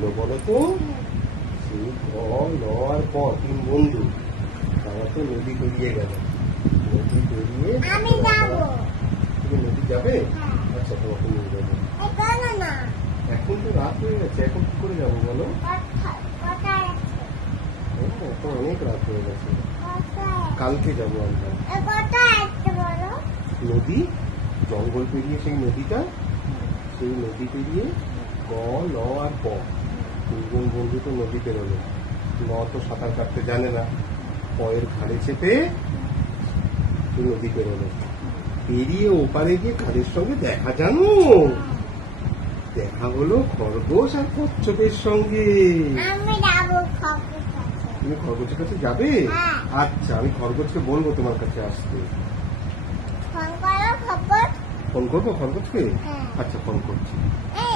হলো বলো তো? সেই ক ল আর ক, 3 বন্ধু। তারা তো নদী পেরিয়ে গেল। নদী পেরিয়ে আমি যাব। তুমি নদী যাবে? আচ্ছা, তোমাকে নিয়ে যাবো। এখন তো রাত হয়ে গেছে, এখন কি করে যাবো বলো? এখন অনেক রাত হয়ে গেছে, কালকে যাবো আমরা। নদী, জঙ্গল পেরিয়ে সেই নদীটা, সেই নদী পেরিয়ে ক ল আর প, 3 বন্ধু তো নদী পেরোলো। ল তো সাঁতার কাটতে জানে না, পয়ের ঘাড়ে চেপে নদী পেরোলো। পেরিয়ে ওপারে গিয়ে কাদের সঙ্গে দেখা জানো? দেখা হলো খরগোশ আর কচ্ছপের সঙ্গে। তুমি খরগোশের কাছে যাবে? আচ্ছা, আমি খরগোশকে বলবো তোমার কাছে আসতে। ফোন করবো খরগোশকে? আচ্ছা, ফোন করছি।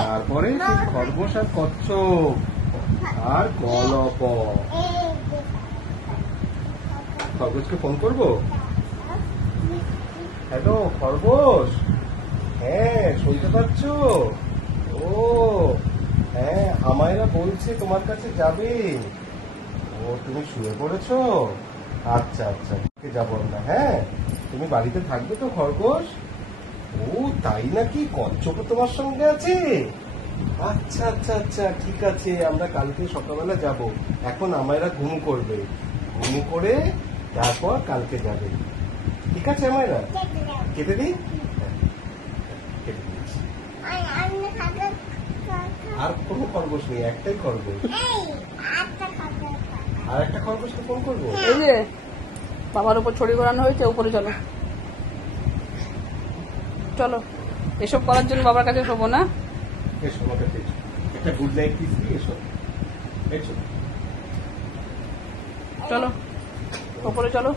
তারপরে খরগোশ আর কচ্ছপ আর কলপ, খরগোশকে ফোন করবো। হ্যালো খরগোশ, হ্যাঁ শুনতে পাচ্ছ? ও হ্যাঁ, আমায়রা বলছে তোমার কাছে যাবে। ও তুমি শুয়ে পড়েছো? আচ্ছা আচ্ছা, যাবো আমরা। হ্যাঁ, তুমি বাড়িতে থাকবে তো খরগোশ? ও তাই নাকি, কচ্ছপ তোমার সঙ্গে আছে? আচ্ছা আচ্ছা আচ্ছা, ঠিক আছে, আমরা কালকে সকালবেলা যাব। এখন আমায়রা ঘুম করবে, ঘুম করে তারপর কালকে যাবে। ঠিক আছে আমায়রা, কেটে দিই? কেটে দিচ্ছি। আর কোনো খরগোশ নেই, একটাই খরগোশ। আর একটা খরগোশকে ফোন করবো। এই যে বাবার উপর ছড়ি ঘোরানো হয়েছে, উপরে চলো চলো। এসব করার জন্য বাবার কাছে শোবো না? এসো আমার কাছে, এসো, একটা গুড নাইট কিস দিই। এসো এসো, চলো উপরে চলো।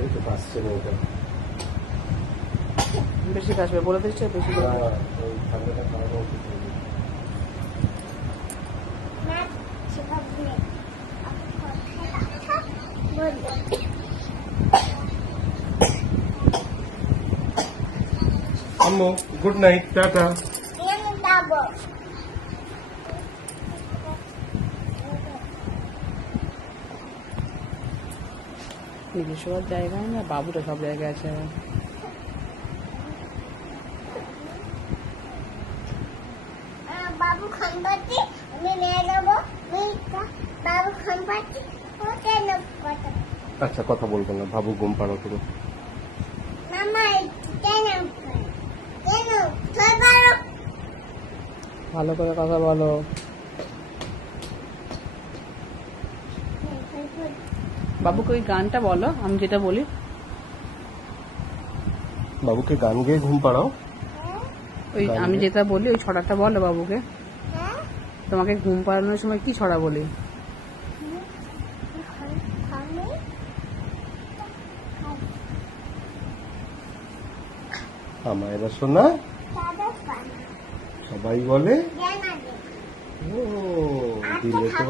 এই তো কাশছে না ওটা। বেশি কাশবে বলে দিচ্ছে, বেশি করে। ওই ঠান্ডাটা খাওয়ানো উচিত হয়নি। আম্মু গুড নাইট, টাটা। নিজের সবার জায়গায় না, বাবুটা সব জায়গায় আছে। বাবু খান পাচ্ছি, আমি নিয়ে যাবো। বাবু খান পাচ্ছি, আচ্ছা, কথা বলবো না, ভাবু ঘুম পাড়ো তুমি। ভালো করে কথা বলো। বাবুকে ওই গানটা বলো, আমি যেটা বলি। বাবুকে গান গেয়ে ঘুম পাড়াও। ওই আমি যেটা বলি ওই ছড়াটা বলো বাবুকে। তোমাকে ঘুম পাড়ানোর সময় কি ছড়া বলি? আমায়রা শোনা সবাই বলে। ও দিলে তো